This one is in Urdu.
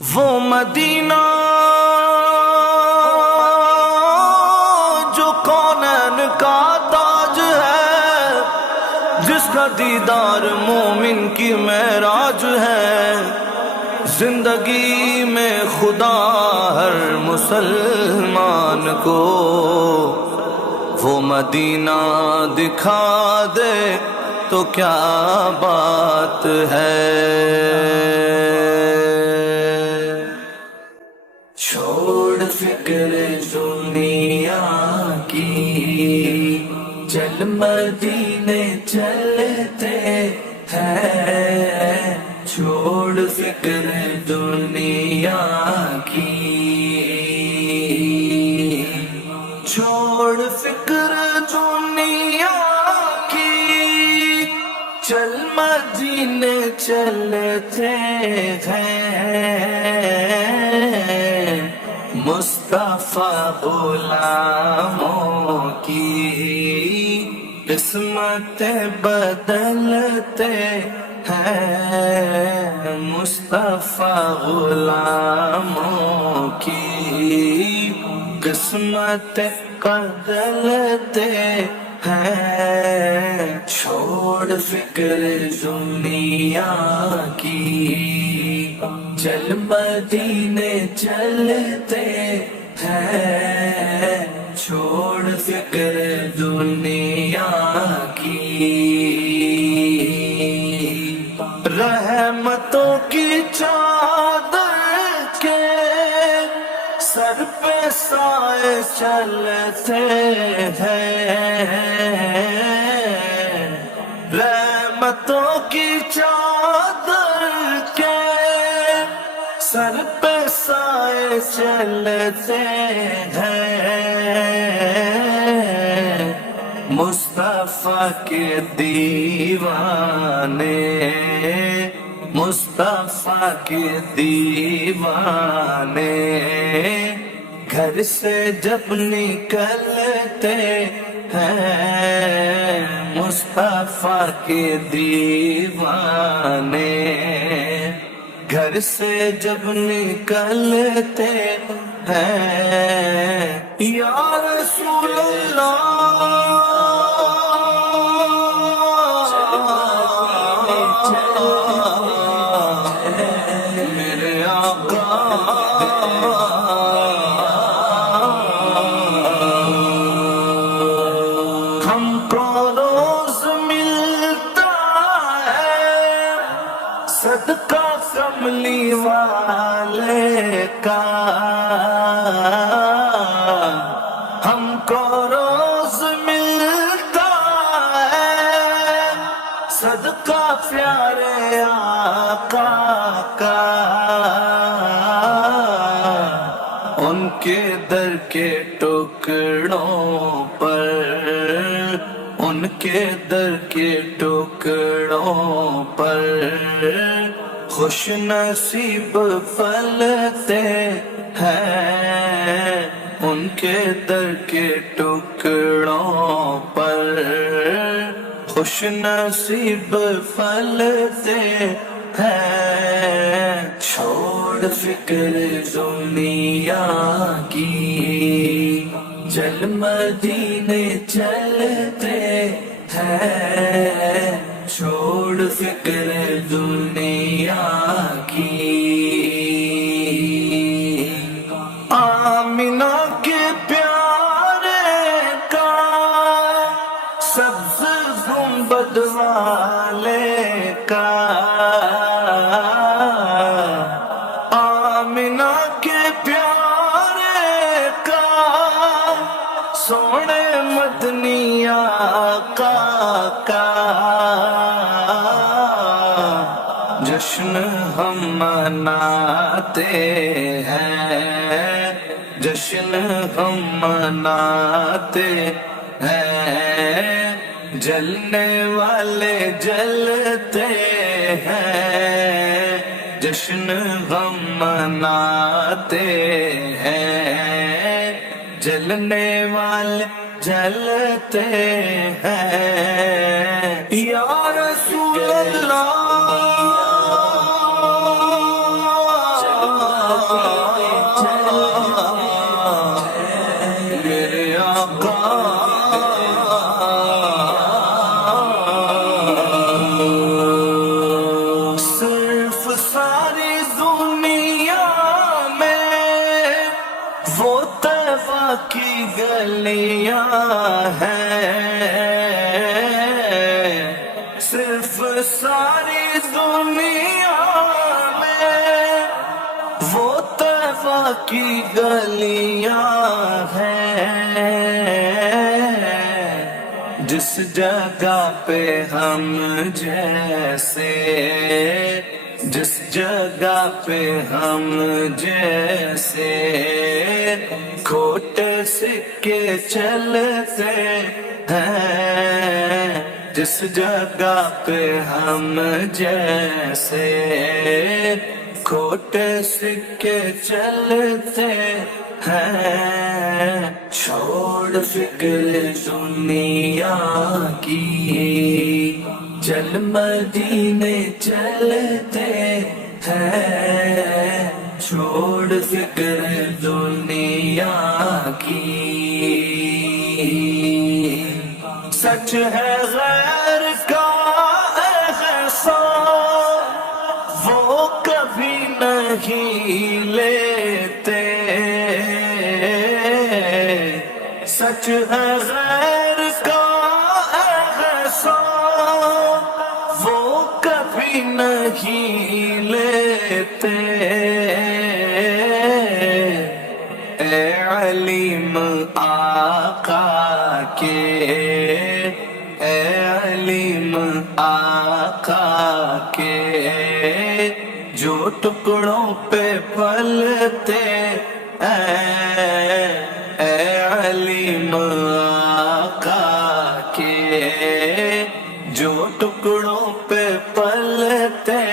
وہ مدینہ جو کونین کا تاج ہے، جس کا دیدار مومن کی معراج ہے، زندگی میں خدا ہر مسلمان کو وہ مدینہ دکھا دے تو کیا بات ہے۔ چھوڑ فکر دنیا کی، چل مدینے چلتے ہیں۔ چھوڑ فکر دنیا کی، چھوڑ فکر دنیا کی، چل مدینے چلتے ہیں۔ مصطفیٰ غلاموں کی قسمت بدلتے ہیں۔ مصطفیٰ غلاموں کی قسمت بدلتے ہیں۔ چھوڑ فکر دنیا کی، چل مدینے چلتے ہیں۔ چھوڑ فکر دنیا کی، رحمتوں کی چادر کے سر پہ سائے چلتے ہیں۔ رحمتوں کی چادر کے سر پہ سائے چلتے ہیں۔ مصطفیٰ کے دیوانے، مصطفیٰ کے دیوانے، گھر سے جب نکلتے ہیں۔ مصطفیٰ کے دیوانے، گھر سے جب نکلتے ہیں۔ یا رسول اللہ، میرے آقا، ہم کو روز ملتا ہے صدقہ کملی والے کا۔ ہم کو روز ملتا ہے صدقہ پیارے آقا کا۔ ان کے در کے ٹکڑوں پر، ان کے در کے ٹکڑوں پر خوش نصیب پلتے ہیں۔ ان کے در کے ٹکڑوں پر خوش نصیب پلتے ہیں۔ چھوڑ فکر دنیا کی، چل مدینے چلتے ہیں۔ چھوڑ فکر دنیا کی، آمنہ کے پیارے کا سبز گنبد والے کا۔ آمنہ کے پیارے کا سونے مدنی آقا کا جشن ہم مناتے ہیں۔ جشن ہم مناتے ہیں۔ جلنے والے جلتے ہیں۔ جشن ہم مناتے ہیں۔ جلنے والے جلتے ہیں۔ یا رسول اللہ، کی گلیاں ہیں، صرف ساری دنیا میں وہ طیبہ کی گلیاں ہیں، جس جگہ پہ ہم جیسے، جس جگہ پہ ہم جیسے کھوٹے سکے چلتے ہیں، جس جگہ پہ ہم جیسے کھوٹے سکے چلتے ہیں، چھوڑ فکر دنیا کی، چل مدینے چلتے ہیں، چھوڑ فکر دنیا کی، سچ ہے غیر کا احسان وہ کبھی نہیں لیتے، سچ ہے غیر کا احسان وہ کبھی نہیں لیتے، اے علیم آقا کے، اے علیم آقا کے جو ٹکڑوں پہ پلتے ہیں، اے علیم آقا کے جو ٹکڑوں پہ پلتے